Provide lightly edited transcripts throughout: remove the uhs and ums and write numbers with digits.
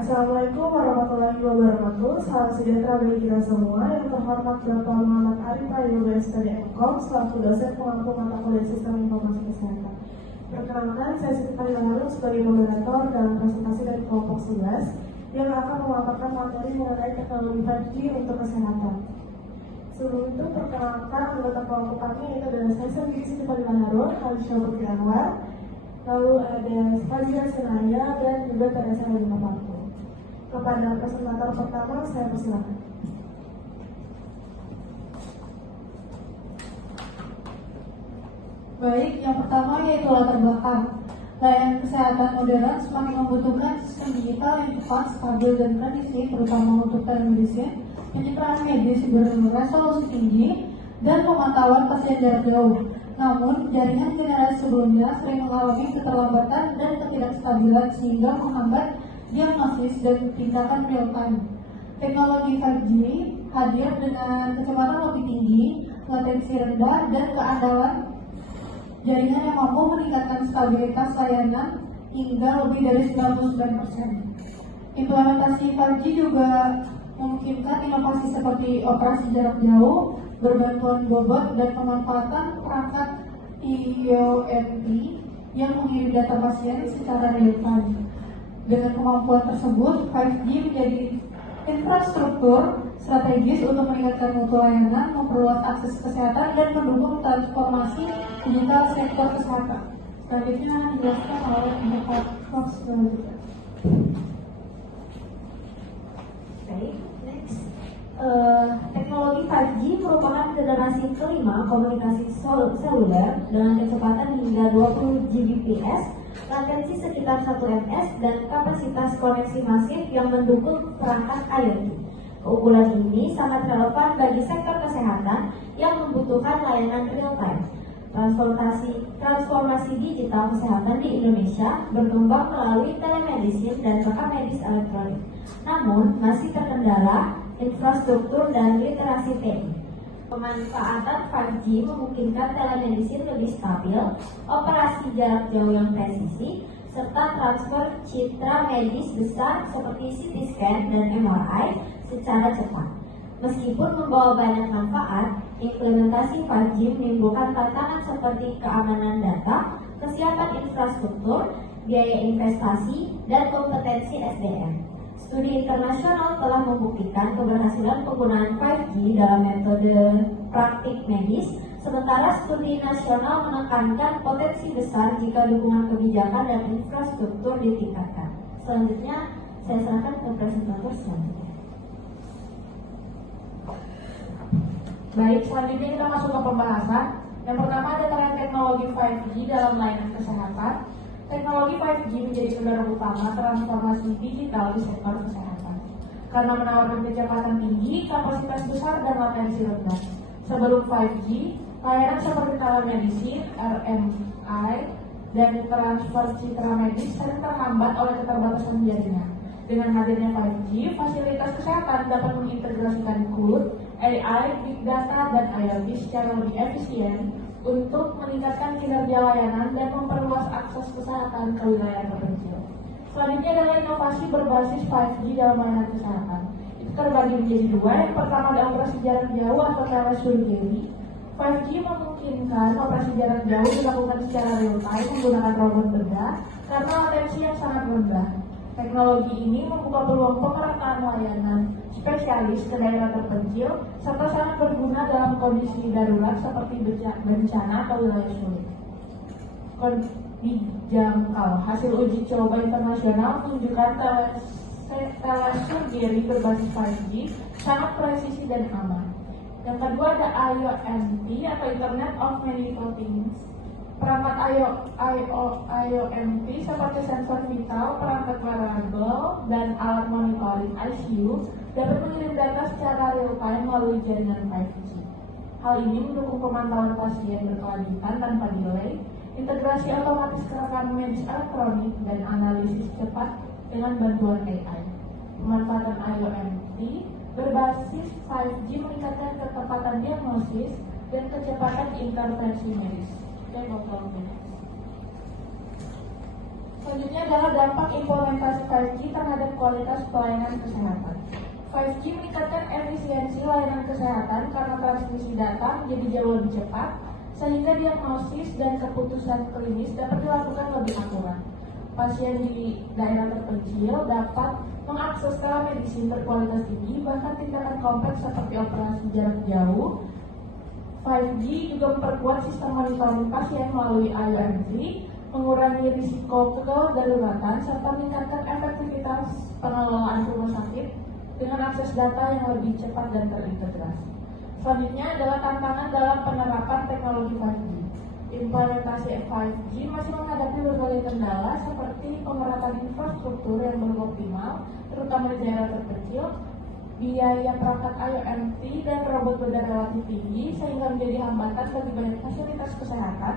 Assalamualaikum warahmatullahi wabarakatuh. Salam sejahtera bagi kita semua. Yang terhormat Bapak Muhammad Arif Prayoga SPD MKOM selaku dosen pengampu mata kuliah Sistem Informasi Kesehatan. Perkenalkan, saya Siti Fadila Harun sebagai moderator dalam presentasi dari kelompok 11 yang akan memaparkan materi mengenai teknologi 5G untuk kesehatan. Sebelum itu, perkenalkan anggota kelompok kami yaitu adalah saya sendiri Siti Fadila Harun, Alisha Putri Anwar, lalu ada Fazia Senaya dan juga Teresa Helena Parto. Kepada presentator pertama, saya persilakan. Baik, yang pertama yaitu latar belakang. Layanan kesehatan modern semakin membutuhkan sistem digital yang cepat, stabil, dan presisi, terutama untuk telemedicine, pencitraan medis berresolusi tinggi, dan pemantauan pasien jarak jauh. Namun, jaringan generasi sebelumnya sering mengalami keterlambatan dan ketidakstabilan sehingga menghambat diagnosis dan tindakan real time. Teknologi 5G hadir dengan kecepatan lebih tinggi, latensi rendah, dan keandalan jaringan yang mampu meningkatkan stabilitas layanan hingga lebih dari 99%. Implementasi 5G juga memungkinkan inovasi seperti operasi jarak jauh, berbantuan bobot, dan pemanfaatan perangkat IoT yang mengirim data pasien secara real time. Dengan kemampuan tersebut, 5G menjadi infrastruktur strategis untuk meningkatkan mutu layanan, memperluas akses kesehatan, dan mendukung transformasi digital sektor kesehatan. Selanjutnya dijelaskan oleh Bapak Fox selanjutnya. Baik, next. Teknologi 5G merupakan generasi kelima komunikasi seluler dengan kecepatan hingga 20 Gbps, latensi sekitar 1 ms, dan kapasitas koneksi masif yang mendukung perangkat IoT. Keunggulan ini sangat relevan bagi sektor kesehatan yang membutuhkan layanan real-time. Transformasi digital kesehatan di Indonesia berkembang melalui telemedicine dan rekam medis elektronik. Namun, masih terkendala infrastruktur dan literasi TI. Pemanfaatan 5G memungkinkan telemedicine lebih stabil, operasi jarak jauh yang presisi, serta transfer citra medis besar seperti CT scan dan MRI secara cepat. Meskipun membawa banyak manfaat, implementasi 5G menimbulkan tantangan seperti keamanan data, kesiapan infrastruktur, biaya investasi, dan kompetensi SDM. Studi internasional telah membuktikan keberhasilan penggunaan 5G dalam metode praktik medis, sementara studi nasional menekankan potensi besar jika dukungan kebijakan dan infrastruktur ditingkatkan. Selanjutnya, saya serahkan ke presentator selanjutnya. Baik, selanjutnya kita masuk ke pembahasan. Yang pertama ada tren teknologi 5G dalam layanan kesehatan. Teknologi 5G menjadi pendorong utama transformasi digital di sektor kesehatan karena menawarkan kecepatan tinggi, kapasitas besar, dan latensi rendah. Sebelum 5G, layanan seperti telemedicine, RMI, dan transfer citra medis sering terhambat oleh keterbatasan jaringan. Dengan hadirnya 5G, fasilitas kesehatan dapat mengintegrasikan cloud, AI, big data, dan IoT secara lebih efisien untuk meningkatkan kinerja layanan dan memperluas akses kesehatan ke wilayah terpencil. Selanjutnya adalah inovasi berbasis 5G dalam layanan kesehatan. Itu terbagi menjadi dua. Yang pertama adalah operasi jarak jauh atau telesurgery. 5G memungkinkan operasi jarak jauh dilakukan secara real time menggunakan robot bedah karena latensi yang sangat rendah. Teknologi ini membuka peluang pemerataan layanan spesialis ke daerah terpencil serta sangat berguna dalam kondisi darurat seperti bencana atau wilayah sulit. Dijangkau hasil uji coba internasional menunjukkan telesurgery berbasis 5G sangat presisi dan aman. Yang kedua ada IoT atau Internet of Medical Things. Perangkat IoT seperti sensor vital, perangkat wearable, dan alat monitoring ICU dapat mengirim data secara real time melalui jaringan 5G. Hal ini mendukung pemantauan pasien berkelanjutan tanpa delay, integrasi otomatis ke rekam medis elektronik, dan analisis cepat dengan bantuan AI. Pemanfaatan IoT berbasis 5G meningkatkan ketepatan diagnosis dan kecepatan intervensi medis. Selanjutnya adalah dampak implementasi 5G terhadap kualitas pelayanan kesehatan. 5G meningkatkan efisiensi layanan kesehatan karena transmisi data menjadi jauh lebih cepat, sehingga diagnosis dan keputusan klinis dapat dilakukan lebih akurat. Pasien di daerah terpencil dapat mengakses telemedicine berkualitas tinggi, bahkan tindakan kompleks seperti operasi jarak jauh. 5G juga memperkuat sistem monitoring pasien melalui IoT, mengurangi risiko kedaruratan, serta meningkatkan efektivitas pengelolaan rumah sakit dengan akses data yang lebih cepat dan terintegrasi. Selanjutnya adalah tantangan dalam penerapan teknologi 5G. Implementasi 5G masih menghadapi berbagai kendala seperti pemerataan infrastruktur yang belum optimal, terutama di daerah terpencil, biaya perangkat IoT dan robot berdaya relatif tinggi sehingga menjadi hambatan bagi banyak fasilitas kesehatan.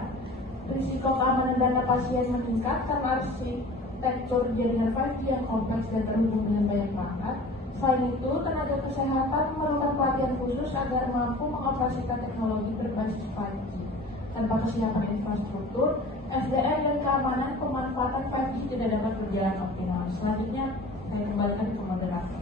Risiko keamanan data pasien meningkat karena arsitektur jaringan 5G yang kompleks dan terhubung dengan banyak perangkat. Selain itu, tenaga kesehatan memerlukan pelatihan khusus agar mampu mengoperasikan teknologi berbasis 5G. Tanpa kesiapan infrastruktur, SDM dan keamanan pemanfaatan 5G tidak dapat berjalan optimal. Selanjutnya, saya kembalikan ke moderator.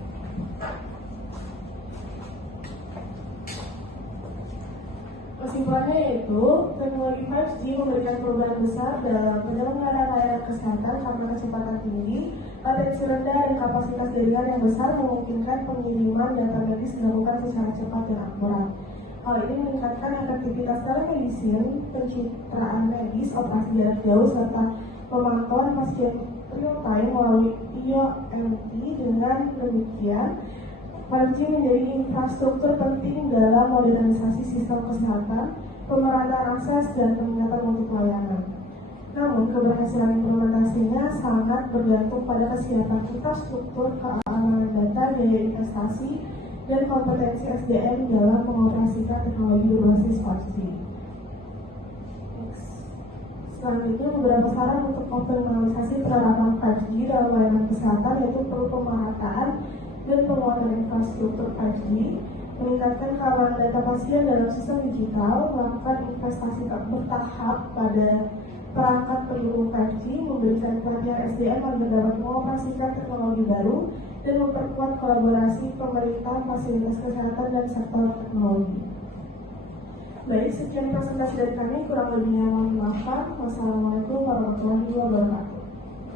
Kesimpulannya yaitu, teknologi 5G memberikan perubahan besar dalam penyelenggaraan layanan kesehatan karena kecepatan tinggi, latensi rendah, dan kapasitas jaringan yang besar memungkinkan pengiriman data medis dilakukan secara cepat dan akurat. Hal ini meningkatkan efektivitas telemedicine, pencitraan medis, operasi jarak jauh, serta pemantauan pasien real time melalui IoT. Dengan demikian, 5G menjadi infrastruktur penting dalam modernisasi sistem kesehatan, pemerataan akses, dan peningkatan mutu pelayanan. Namun, keberhasilan implementasinya sangat bergantung pada kesiapan infrastruktur, keamanan data, biaya investasi, dan kompetensi SDM dalam mengoperasikan teknologi berbasis 5G. Selanjutnya, beberapa saran untuk optimalisasi penerapan 5G dalam layanan kesehatan yaitu perlu pemerataan dan penguatan infrastruktur 5G, meningkatkan keamanan data pasien dalam sistem digital, melakukan investasi bertahap pada perangkat pendukung 5G, memberikan pelatihan SDM agar dapat mengoperasikan teknologi baru, dan memperkuat kolaborasi pemerintah, fasilitas kesehatan, dan sektor teknologi. Baik, sekian presentasi dari kami, kurang lebihnya mohon maaf. Wassalamualaikum warahmatullahi wabarakatuh.